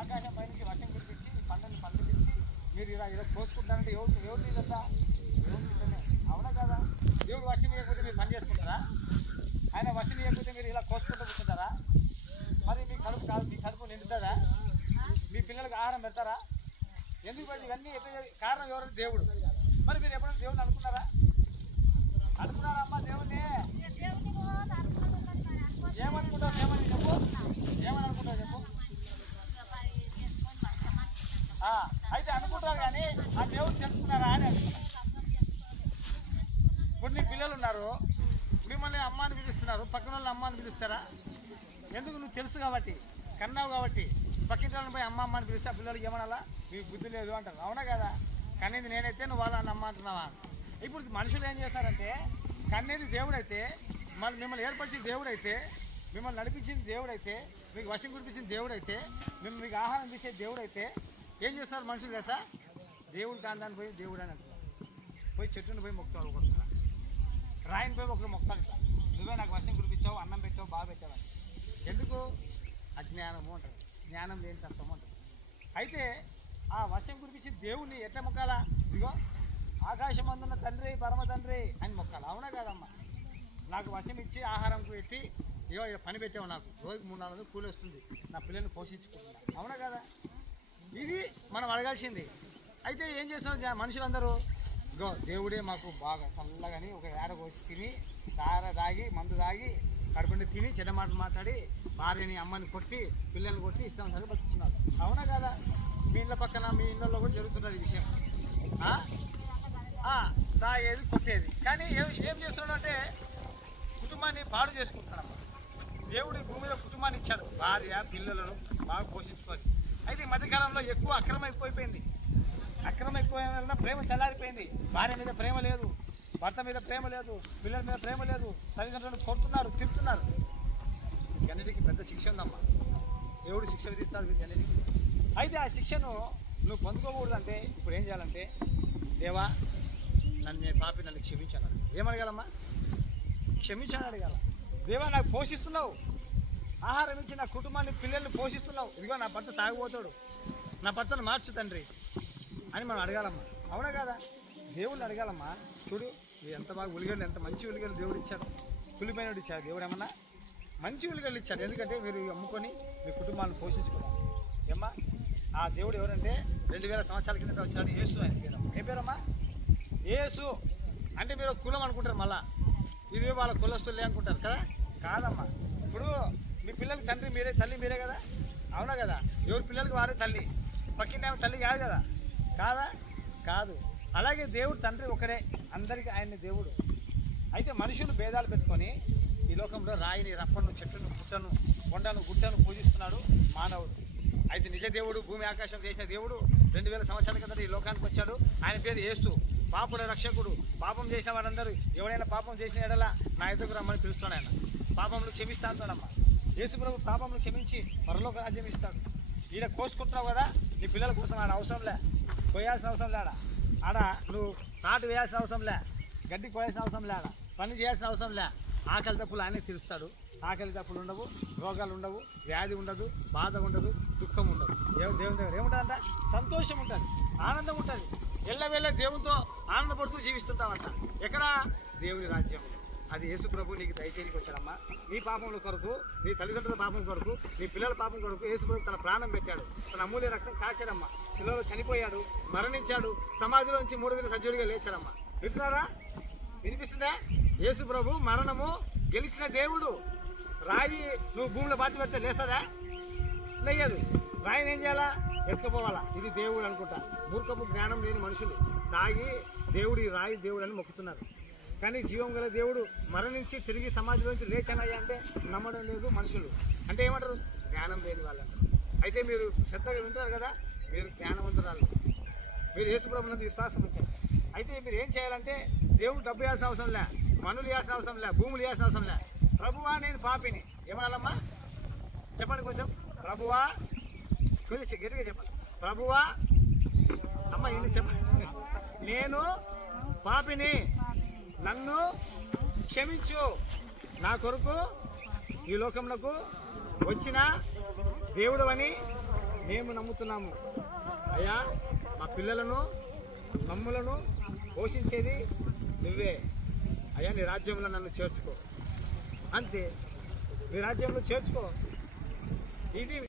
ఆకాశం పైనుంచి వర్షం కురిపించి ఈ పంటని పండించి మీరు ఇలా కోసుకుంటారంటే ఎవరు ఇదంతా అవునా కదా? దేవుడు వర్షం ఇవ్వకపోతే మీరు పని చేసుకుంటారా? ఆయన వర్షం ఇవ్వకపోతే మీరు ఇలా కోసుకుంటూ కూర్చుంటారా? మరి మీ కడుపు నిండుతుందా? మీ పిల్లలకు ఆహారం పెడతారా? ఎందుకు పెట్టి ఇవన్నీ కారణం ఎవరు? దేవుడు. మరి మీరు ఎప్పుడైనా దేవుడిని అనుకున్నారా? అనుకున్నారా అమ్మా దేవుడిని? ఏమనుకుంటావు? ఏమని చెప్పు, ఏమని అనుకుంటావు చెప్పు. అయితే అనుకుంటారు కానీ ఆ దేవుడు తెలుసుకున్నారా అని అనుకున్నారు. ఇప్పుడు నీ పిల్లలు ఉన్నారు, మిమ్మల్ని అమ్మ అని పిలుస్తున్నారు, పక్కన వాళ్ళని అమ్మ అని పిలుస్తారా? ఎందుకు? నువ్వు తెలుసు కాబట్టి, కన్నావు కాబట్టి. పక్కింటి వాళ్ళని పోయి అమ్మ అమ్మ అని పిలిస్తే ఆ పిల్లలకి ఏమనాలా? మీకు బుద్ధి లేదు అంటారు. అవునా కదా? కనేది నేనైతే నువ్వు వాళ్ళని అమ్మ అంటున్నావా? ఇప్పుడు మనుషులు ఏం చేస్తారంటే, కనేది దేవుడైతే, మిమ్మల్ని ఏర్పరిచిన దేవుడైతే, మిమ్మల్ని నడిపించింది దేవుడైతే, మీకు వర్షం కురిపించిన దేవుడైతే, మీకు ఆహారం తీసే దేవుడైతే ఏం చేస్తారు మనుషులు చేస్తా? దేవుడు కాందాన్ని పోయి దేవుడు అని అంటున్నారు. పోయి చెట్టుని పోయి మొక్కుతాడు, ఒకరు రాయిని పోయి ఒకరు మొక్కుతాడు. నువ్వే నాకు వర్షం కురిపించావు, అన్నం పెట్టావు, బాగా పెట్టావు. ఎందుకు? అజ్ఞానము అంటారు, జ్ఞానం లేని తత్వం అంటారు. అయితే ఆ వర్షం కురిపించిన దేవుణ్ణి ఎట్లా మొక్కాలా? ఇదిగో ఆకాశం అందున్న తండ్రి, పరమ తండ్రి అని మొక్కాలి. అవునా కాదమ్మా? నాకు వర్షం ఇచ్చి ఆహారం పెట్టి ఇగో పని పెట్టావు, నాకు రోజుకి 3-4 కూలి వస్తుంది, నా పిల్లల్ని పోషించుకుంటున్నా. అవునా కదా? ఇది మనం అడగాల్సింది. అయితే ఏం చేస్తున్నాం మనుషులందరూ? ఇగో దేవుడే మాకు బాగా చల్లగాని ఒక ఏడ కోసి తిని దాగి మందు తాగి కడుపుండి తిని చెడ్డ మాటలు మాట్లాడి భార్యని అమ్మని కొట్టి పిల్లల్ని కొట్టి ఇష్టం సరే బతుకుతున్నారు. అవునా కదా? మీ ఇళ్ళ పక్కన మీ ఇళ్ళల్లో కూడా జరుగుతున్నారు ఈ విషయం. తాగేది కొట్టేది. కానీ ఏం చేస్తున్నాడు అంటే కుటుంబాన్ని పాడు చేసుకుంటున్నాడు. దేవుడు భూమి మీద కుటుంబాన్ని ఇచ్చాడు, భార్య పిల్లలను బాగా పోషించుకోవాలి. అయితే ఈ మధ్యకాలంలో ఎక్కువ అక్రమం ఎక్కువైపోయింది. అక్రమం ఎక్కువైన వల్ల ప్రేమ చల్లారిపోయింది. భార్య మీద ప్రేమ లేదు, భర్త మీద ప్రేమ లేదు, పిల్లల మీద ప్రేమ లేదు, తల్లిదండ్రులను కొడుతున్నారు, తిప్పుతున్నారు. వీటన్నిటికీ పెద్ద శిక్ష ఉందమ్మా. దేవుడు శిక్ష విధిస్తాడు వీటన్నిటికీ. అయితే ఆ శిక్షను నువ్వు పొందుకోకూడదంటే ఇప్పుడు ఏం చేయాలంటే, దేవా నన్ను క్షమించాను. ఏమడగాలమ్మా? క్షమించాను అడగాల. దేవా నాకు పోషిస్తున్నావు, ఆహారం ఇచ్చి నా కుటుంబాన్ని పిల్లల్ని పోషిస్తున్నావు, ఇదిగో నా భర్త తాగిపోతాడు, నా భర్తను మార్చు తండ్రి అని మనం అడగాలమ్మా. అవునా కదా? దేవుడిని అడగాలమ్మా. చూడు ఎంత బాగా ఉలిగడ్డలు, ఎంత మంచి ఉలిగడ్డలు దేవుడు ఇచ్చాడు. కులిపోయినట్టు ఇచ్చాడు దేవుడు. ఏమన్నా మంచి ఉలిగడ్డలు ఇచ్చాడు. ఎందుకంటే మీరు అమ్ముకొని మీ కుటుంబాన్ని పోషించుకోవాలి. ఏమ్మా ఆ దేవుడు ఎవరంటే 2000 సంవత్సరాల కిందట వచ్చాడు. యేసు ఆయన పేరు. ఏ పేరమ్మా? యేసు. అంటే మీరు కులం అనుకుంటారు, మళ్ళా ఇది వాళ్ళ కులస్తులే అనుకుంటారు కదా? కాదమ్మా. ఇప్పుడు మీ పిల్లలకి తండ్రి మీరే, తల్లి మీరే కదా? అవునా కదా? ఎవరి పిల్లలకి వారే తల్లి, పక్కింటి తల్లి కాదు కదా? కాదా? కాదు. అలాగే దేవుడు తండ్రి ఒకరే, అందరికీ ఆయన్ని దేవుడు. అయితే మనుషులు భేదాలు పెట్టుకొని ఈ లోకంలో రాయిని, రప్పను, చెట్టును, పుట్టను, కొండను, గుట్టను పూజిస్తున్నాడు మానవుడు. అయితే నిజ దేవుడు భూమి ఆకాశం చేసిన దేవుడు 2000 సంవత్సరాల కింద ఈ లోకానికి వచ్చాడు. ఆయన పేరు యేసు, పాపుల రక్షకుడు. పాపం చేసిన వారందరూ ఎవరైనా పాపం చేసిన ఎడలా నా ఎదుగు రమ్మని పిలుస్తాడు. ఆయన పాపంలో క్షమిస్తానమ్మా. యేసు ప్రభు పాపంలో క్షమించి పరలోక రాజ్యం ఇస్తాడు. ఈడ కోసుకుంటున్నావు కదా, నీ పిల్లల కోసం ఆడ అవసరం లే, కొయ్యాల్సిన అవసరం లే, ఆడ నువ్వు నాటు వేయాల్సిన అవసరం లే, గడ్డి కోయాల్సిన అవసరం లే, ఆడ పని చేయాల్సిన అవసరం లే. ఆకలి తప్పులు ఆయనే తీరుస్తాడు. ఆకలి తప్పులు ఉండవు, రోగాలు ఉండవు, వ్యాధి ఉండదు, బాధ ఉండదు, దుఃఖం ఉండదు. దేవుని దగ్గర ఏముంటుందంట? సంతోషం ఉంటుంది, ఆనందం ఉంటుంది. ఎల్లవేళ దేవునితో ఆనందపడుతూ జీవిస్తుంటామంట. ఎక్కడ? దేవుని రాజ్యం. అది యేసు ప్రభు నీకు దయచేయడానికి వచ్చాడమ్మా. నీ పాపముల కొరకు, నీ తల్లిదండ్రుల పాపం కొరకు, నీ పిల్లల పాపం కొరకు యేసు ప్రభు తన ప్రాణం పెట్టాడు, తన అమూల్య రక్తం కాచాడమ్మా. పిల్లలు చనిపోయాడు, మరణించాడు, సమాధిలోంచి 3 దిన సజీవుడిగా లేచాడమ్మా. వింటున్నారా? వినిపిస్తుందా? యేసు ప్రభు మరణము గెలిచిన దేవుడు. రాయి నువ్వు భూమిలో బాటి పెడితే లేస్తుందా? లేయదు. రాయిని ఏం చేయాలా? ఎత్తుకుపోవాలా. ఇది దేవుడు అనుకుంటా. మూర్ఖపు జ్ఞానం లేని మనుషులు తాగి దేవుడు ఈ రాయి దేవుడు అని మొక్కుతున్నారు. కానీ జీవం గల దేవుడు మరణించి తిరిగి సమాధిలోంచి లేచానయ్యా అంటే నమ్మడం లేదు మనుషులు. అంటే ఏమంటారు? జ్ఞానం లేని వాళ్ళంటారు. అయితే మీరు శ్రద్ధగా వింటారు కదా, మీరు జ్ఞానవంతురాలు, మీరు యేసు ప్రభునందు విశ్వాసం ఉంచారు. అయితే మీరు ఏం చేయాలంటే, దేవుడు డబ్బు ఇవ్వాల్సిన అవసరం లే, మనులు ఇవ్వాల్సిన అవసరం లే, భూములు ఇవ్వాల్సిన అవసరం లే. ప్రభువా నేను పాపిని ఏమనాలమ్మా? చెప్పండి కొంచెం. ప్రభువా కొంచెం గట్టిగా చెప్పండి. ప్రభువా అమ్మ ఇది చెప్పండి. నేను పాపిని, నన్ను క్షమించు. నా కొరకు ఈ లోకంలోకి వచ్చిన దేవుడు అని మేము నమ్ముతున్నాము. అయ్యా మా పిల్లలను మమ్ములను పోషించేది నువ్వే అయ్యా, నీ రాజ్యంలో నన్ను చేర్చుకో, అంతే, నీ రాజ్యంలో చేర్చుకో. ఇది